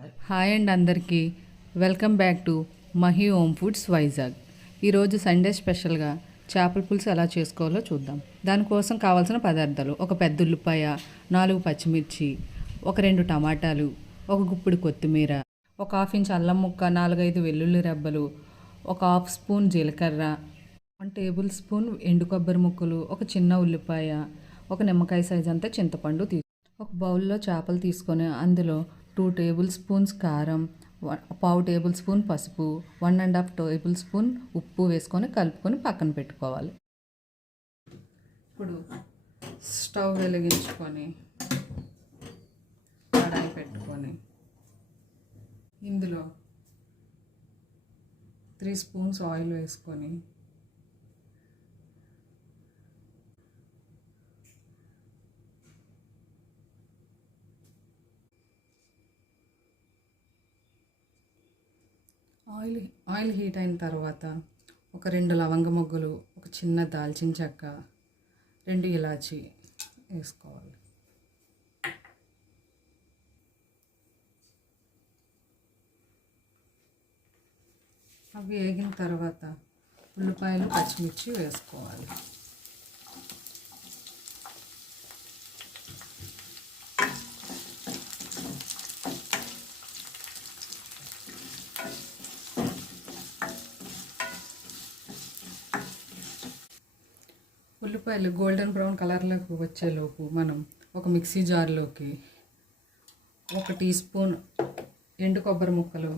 Hi అండి అందరికీ welcome back to Mahi home foods Vizag. ఈరోజు సండే స్పెషల్గా చేపల పులుసు ఎలా చేసుకోవాలో చూద్దాం. దానికోసం కావాల్సిన పదార్థాలు: ఒక పెద్ద ఉల్లిపాయ, 4 పచ్చిమిర్చి, ఒక 2 టమాటాలు, ఒక గుప్పిడి కొత్తిమీర, ఒక హాఫ్ ఇంచ్ అల్లం ముక్క, 4-5 వెల్లుల్లి రెబ్బలు, ఒక హాఫ్ స్పూన్ జీలకర్ర, 1 టేబుల్ స్పూన్ ఎండు కొబ్బరి ముక్కలు, ఒక చిన్న ఉల్లిపాయ, ఒక నిమ్మకాయ సైజ్ అంతా చింతపండు ఒక బౌల్లో చేపలు తీసుకొని అందులో 2 టేబుల్ స్పూన్స్ కారం, 1/2 టేబుల్ స్పూన్ పసుపు, 1.5 టేబుల్ స్పూన్ ఉప్పు వేసుకొని కలుపుకొని పక్కన పెట్టుకోవాలి. ఇప్పుడు స్టవ్ వెలిగించుకొని కడాయి పెట్టుకొని ఇందులో 3 స్పూన్స్ ఆయిల్ వేసుకొని ఆయిల్ హీట్ అయిన తర్వాత ఒక 2 లవంగ మొగ్గలు, ఒక చిన్న దాల్చిన చెక్క, 2 ఇలాచి వేసుకోవాలి. అవి వేగిన తర్వాత ఉల్లిపాయలు, పచ్చిమిర్చి వేసుకోవాలి. ఉల్లిపాయలు గోల్డెన్ బ్రౌన్ కలర్లోకి వచ్చేలోపు మనం ఒక మిక్సీ జార్లోకి 1 టీ స్పూన్ ఎండు కొబ్బరి ముక్కలు,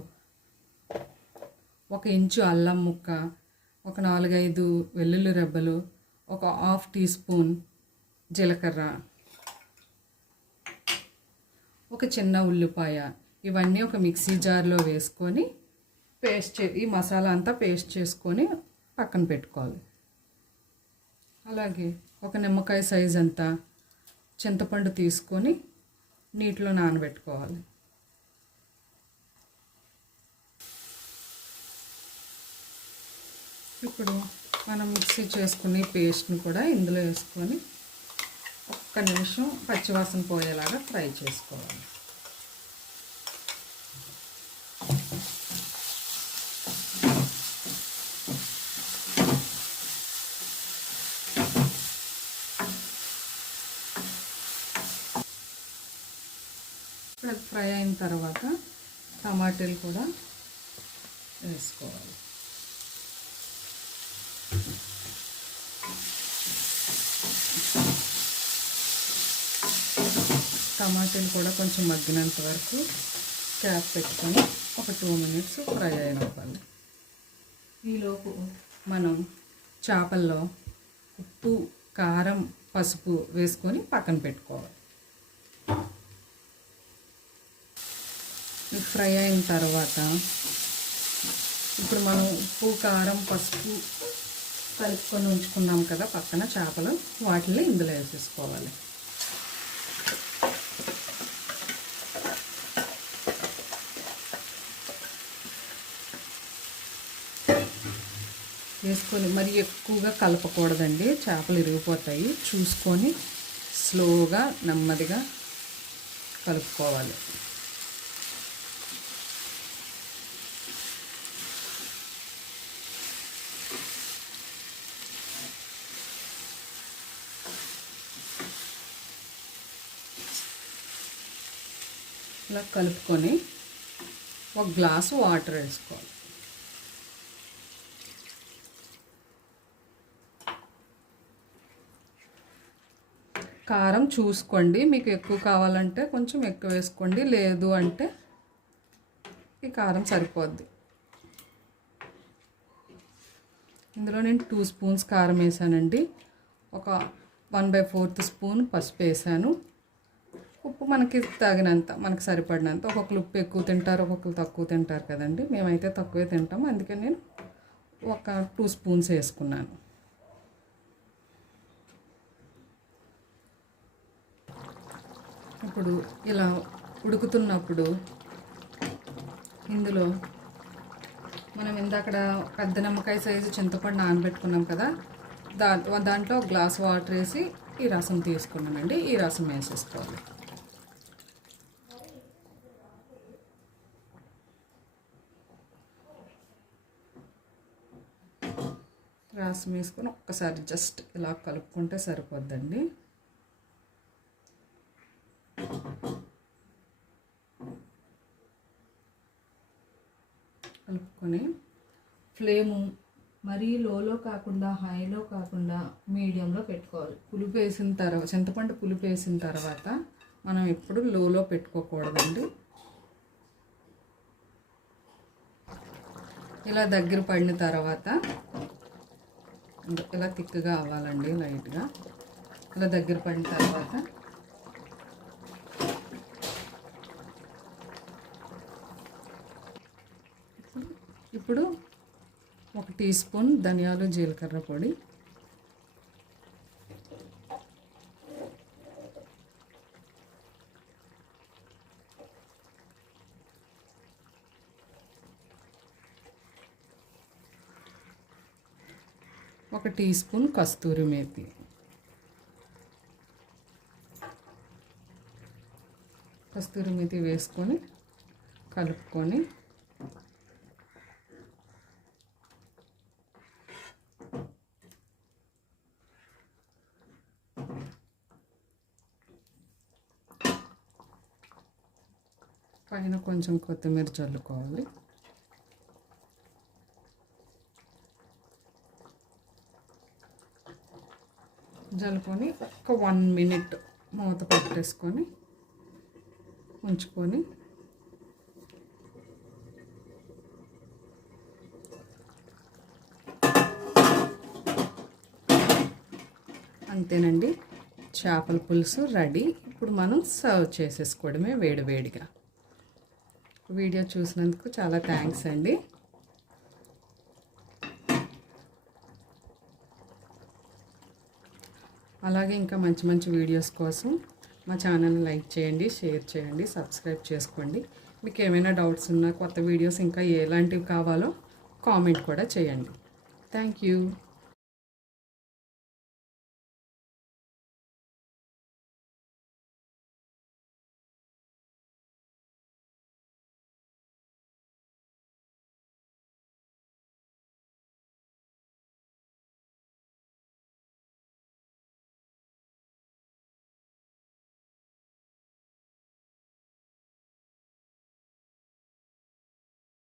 1 ఇంచు అల్లం ముక్క, ఒక 4-5 వెల్లుల్లి రెబ్బలు, ఒక హాఫ్ టీ స్పూన్ జీలకర్ర, ఒక చిన్న ఉల్లిపాయ, ఇవన్నీ ఒక మిక్సీ జార్లో వేసుకొని ఈ మసాలా అంతా పేస్ట్ చేసుకొని పక్కన పెట్టుకోవాలి. అలాగే ఒక నిమ్మకాయ సైజ్ అంతా చింతపండు తీసుకొని నీటిలో నానబెట్టుకోవాలి. ఇప్పుడు మనం మిక్సీ చేసుకుని పేస్ట్ని కూడా ఇందులో వేసుకొని 1 నిమిషం పచ్చివాసన పోయేలాగా ఫ్రై చేసుకోవాలి. ఇప్పుడు అది ఫ్రై అయిన తర్వాత టమాటాలు కూడా వేసుకోవాలి. టమాటాలు కూడా కొంచెం మగ్గినంత వరకు క్యాప్ పెట్టుకొని ఒక 2 మినిట్స్ ఫ్రై అయినవ్వాలి. ఈలోపు మనం చేపల్లో ఉప్పు, కారం, పసుపు వేసుకొని పక్కన పెట్టుకోవాలి. ఫ్రై అయిన తర్వాత ఇప్పుడు మనం ఉప్పు, కారం, పసుపు కలుపుకొని ఉంచుకున్నాం కదా పక్కన చేపలు, వాటిని ఇందులో వేసేసుకోవాలి. వేసుకొని మరి ఎక్కువగా కలపకూడదండి, చేపలు ఇరిగిపోతాయి. చూసుకొని స్లోగా నెమ్మదిగా కలుపుకోవాలి. ఇలా కలుపుకొని 1 గ్లాసు వాటర్ వేసుకోవాలి. కారం చూసుకోండి, మీకు ఎక్కువ కావాలంటే కొంచెం ఎక్కువ వేసుకోండి, లేదు అంటే ఈ కారం సరిపోద్ది. ఇందులో నేను 2 స్పూన్స్ కారం వేసానండి, ఒక 1/4 స్పూన్ పసుపు వేసాను. ఉప్పు మనకి తగినంత, మనకి సరిపడినంత. ఒక్కొక్కరు ఉప్పు ఎక్కువ తింటారు, ఒక్కొక్కరు తక్కువ తింటారు కదండి. మేమైతే తక్కువే తింటాము, అందుకే నేను ఒక 2 స్పూన్స్ వేసుకున్నాను. ఇప్పుడు ఇలా ఉడుకుతున్నప్పుడు ఇందులో మనం ఇందాకడ పెద్ద నిమ్మకాయ సైజు చింతపండు నానబెట్టుకున్నాం కదా, దాంట్లో 1 గ్లాస్ వాటర్ వేసి ఈ రసం తీసుకున్నానండి. ఈ రసం వేసేసుకోవాలి. రసం వేసుకొని ఒక్కసారి జస్ట్ ఇలా కలుపుకుంటే సరిపోద్దండి. కలుపుకొని ఫ్లేము మరీ లోలో కాకుండా హైలో కాకుండా మీడియంలో పెట్టుకోవాలి. పులుపు వేసిన తర్వాత, చింతపండు పులుపు వేసిన తర్వాత మనం ఎప్పుడు లోలో పెట్టుకోకూడదండి. ఇలా దగ్గర పడిన తర్వాత ఇలా తిక్కుగా అవ్వాలండి. లైట్గా ఇలా దగ్గర పడిన తర్వాత ఇప్పుడు 1 టీ స్పూన్ ధనియాలు జీలకర్ర పొడి, 1 టీ స్పూన్ కస్తూరి మేతి, వేసుకొని కలుపుకొని పైన కొంచెం కొత్తిమీర చల్లుకోవాలి. జల్లుకొని ఒక 1 మినిట్ మూత పెట్టేసుకొని ఉంచుకొని అంతేనండి, చేపల పులుసు రెడీ. ఇప్పుడు మనం సర్వ్ చేసేసుకోవడమే వేడివేడిగా. వీడియో చూసినందుకు చాలా థ్యాంక్స్ అండి. అలాగే ఇంకా మంచి మంచి వీడియోస్ కోసం మా ఛానల్ని లైక్ చేయండి, షేర్ చేయండి, సబ్స్క్రైబ్ చేసుకోండి. మీకు ఏమైనా డౌట్స్ ఉన్నా, కొత్త వీడియోస్ ఇంకా ఎలాంటివి కావాలో కామెంట్ కూడా చేయండి. Thank you.